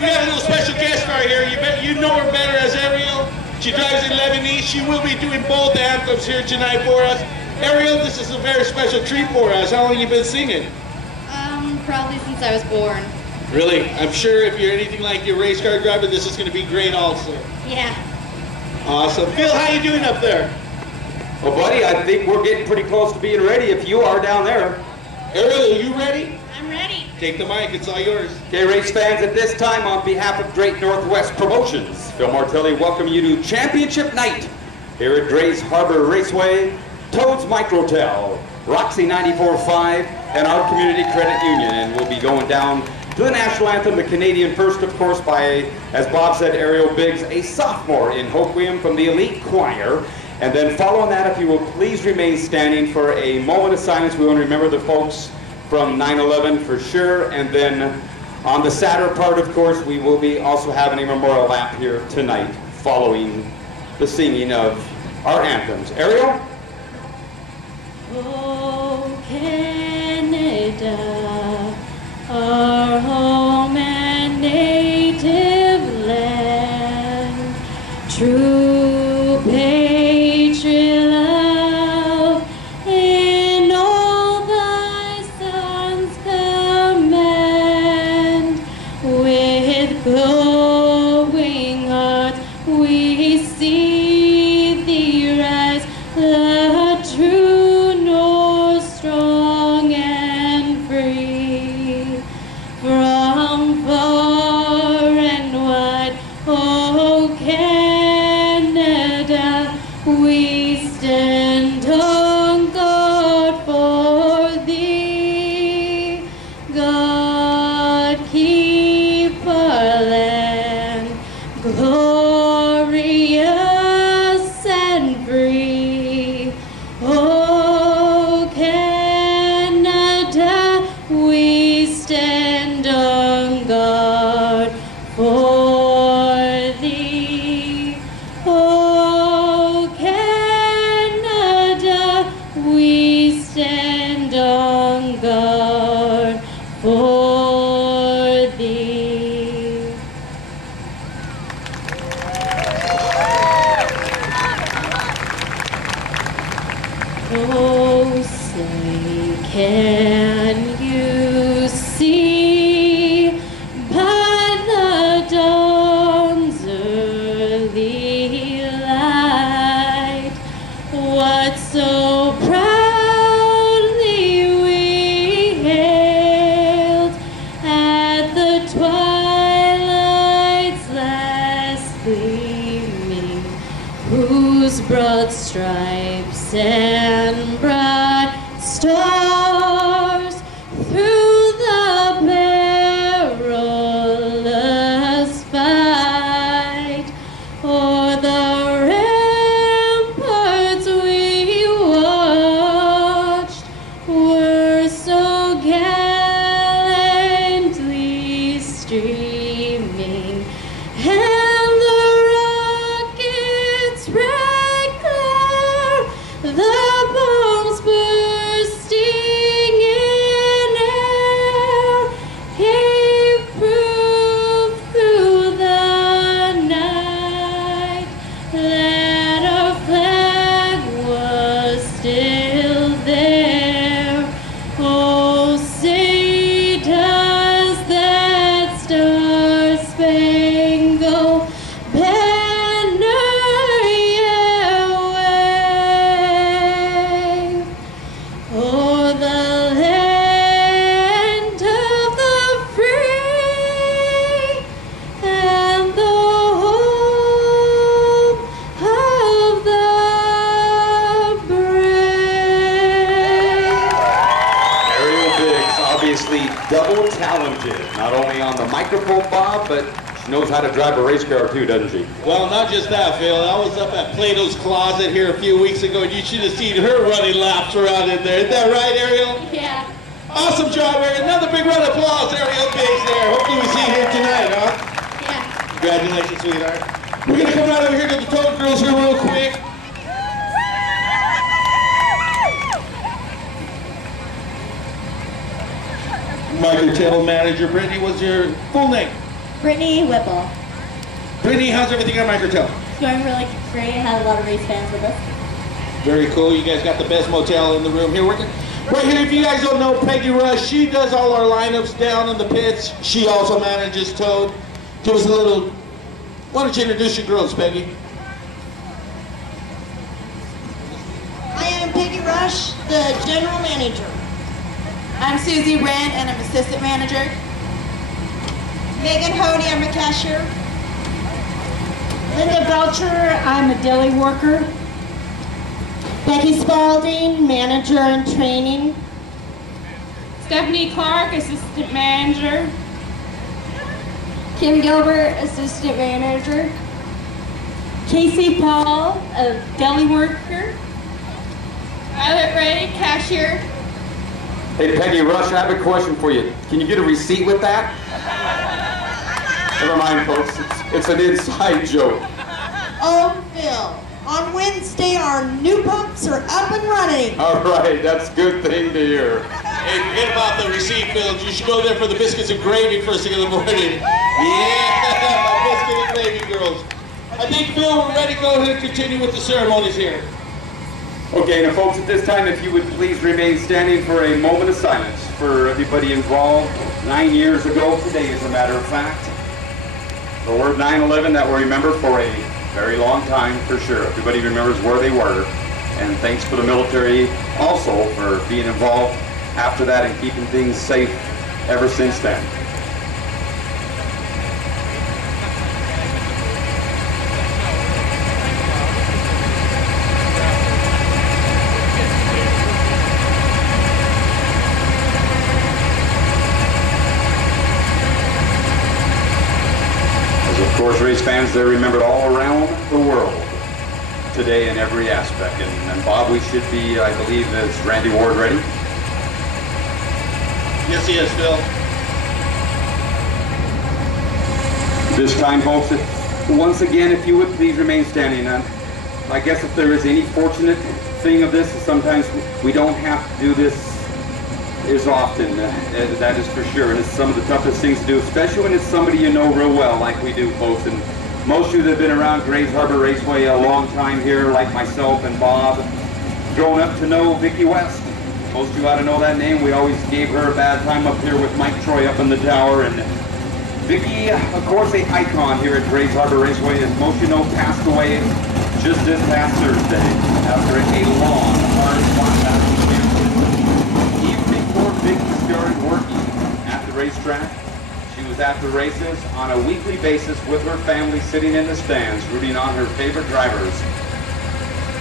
We got a little special guest star here. You know her better as Ariel. She drives in Lebanese. She will be doing both anthems here tonight for us. Ariel, this is a very special treat for us. How long have you been singing? Probably since I was born. Really? I'm sure if you're anything like your race car driver, this is going to be great also. Yeah. Awesome. Phil, how you doing up there? Well, buddy, I think we're getting pretty close to being ready if you are down there. Ariel, are you ready? I'm ready. Take the mic. It's all yours. Okay, race fans, at this time, on behalf of Great Northwest Promotions, Phil Martelli welcome you to Championship Night here at Gray's Harbor Raceway, Toad's Microtel, Roxy 94.5, and our Community Credit Union. And we'll be going down to the national anthem, the Canadian first, of course, by, as Bob said, Ariel Biggs, a sophomore in Hoquiam from the elite choir. And then following that, if you will please remain standing for a moment of silence. We want to remember the folks from 9/11 for sure. And then on the sadder part, of course, we will be also having a memorial lap here tonight following the singing of our anthems. Ariel? Oh, Canada, our home and native land, true patriot love in all thy sons command. With glowing hearts we see thee rise, the true north, strong and free. From far and wide, oh Canada, we stand on guard for thee. God keep our land glorious and free. Oh Canada, we stand on guard for thee. Oh Canada, we stand on guard for thee. Oh, say, can you see by the dawn's early light what so proudly we hailed at the twilight's last gleaming, whose broad stripes and bright stars through the perilous fight o'er the ramparts we watched were so gallantly streaming, and the rockets bright glare, the bombs bursting in air, gave proof through the night that our flag was still there. Oh, say does that star-spangled banner yet wave o'er the land of the free and the home of the brave? Ariel Biggs, obviously double talented, not only on the microphone, Bob, but she knows how to drive a race car too, doesn't she? Well, not just that, Phil. I was up at Plato's Closet here a few weeks ago, and you should have seen her running laps around in there. Isn't that right, Ariel? Yeah. Awesome job, Ariel. Another big round of applause, Ariel Biggs there. Hopefully we see you here tonight, huh? Yeah. Congratulations, sweetheart. We're going to come right over here to the Toad Girls here real quick. Market Table Manager Brittany, what's your full name? Brittany Whipple. Brittany, how's everything at Microtel? It's going really great. I had a lot of race fans with us. Very cool. You guys got the best motel in the room here. Right here, if you guys don't know Peggy Rush, she does all our lineups down in the pits. She also manages Toad. Give us a little, why don't you introduce your girls, Peggy? I am Peggy Rush, the general manager. I'm Susie Wren, and I'm assistant manager. Megan Hody, I'm a cashier. Linda Belcher, I'm a deli worker. Becky Spalding, manager and training. Stephanie Clark, assistant manager. Kim Gilbert, assistant manager. Casey Paul, a deli worker. Violet Ray, cashier. Hey, Peggy Rush, I have a question for you. Can you get a receipt with that? Never mind, folks. It's an inside joke. Oh, Phil, on Wednesday our new pumps are up and running. All right, that's a good thing to hear. Hey, forget about the receipt, Phil. You should go there for the biscuits and gravy first thing in the morning. Yeah, my biscuit and gravy girls. I think, Phil, we're ready to go ahead and continue with the ceremonies here. Okay, now folks, at this time, if you would please remain standing for a moment of silence for everybody involved. 9 years ago today, as a matter of fact. The word 9/11 that we'll remember for a very long time, for sure. Everybody remembers where they were. And thanks for the military also for being involved after that and keeping things safe ever since then. Of course, race fans, they're remembered all around the world today in every aspect. And Bob, we should be, I believe, is Randy Ward ready? Yes, he is, Phil. This time, folks, once again, if you would please remain standing. I guess if there is any fortunate thing of this, sometimes we don't have to do this as often, that is for sure. And it's some of the toughest things to do, especially when it's somebody you know real well, like we do, folks. And most of you that have been around Grays Harbor Raceway a long time here, like myself and Bob, grown up to know Vicki West. Most of you ought to know that name. We always gave her a bad time up here with Mike Troy up in the tower. And Vicki, of course, an icon here at Grays Harbor Raceway, as most of you know, passed away just this past Thursday after a long, hard-fought battle. Even before Vicki started working at the racetrack, she was at the races on a weekly basis with her family, sitting in the stands, rooting on her favorite drivers.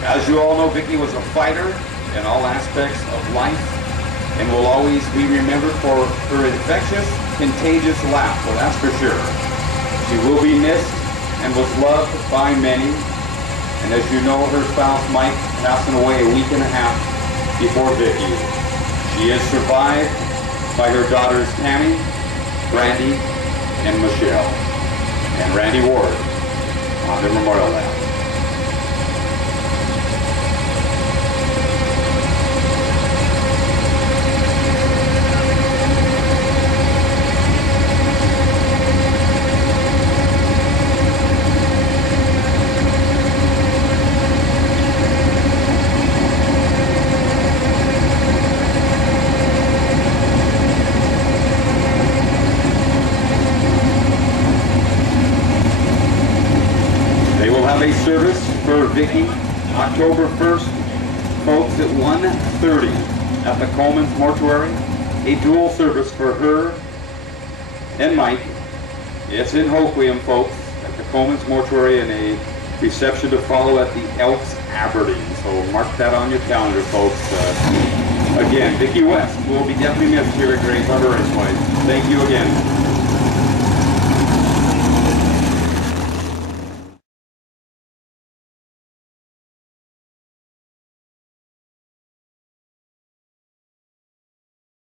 As you all know, Vicki was a fighter in all aspects of life and will always be remembered for her infectious, contagious laugh, well, that's for sure. She will be missed and was loved by many. And as you know, her spouse, Mike, passing away a week and a half before Vicki. She is survived by her daughters, Tammy, Brandy, and Michelle, and Randy Ward on their memorial lap. A service for Vicki, October 1st, folks, at 1:30 at the Coleman's Mortuary. A dual service for her and Mike. It's in Hoquiam, folks, at the Coleman's Mortuary, and a reception to follow at the Elks Aberdeen. So mark that on your calendar, folks. Again, Vicki West will be definitely missed here at Grays Harbor Raceway. Thank you again.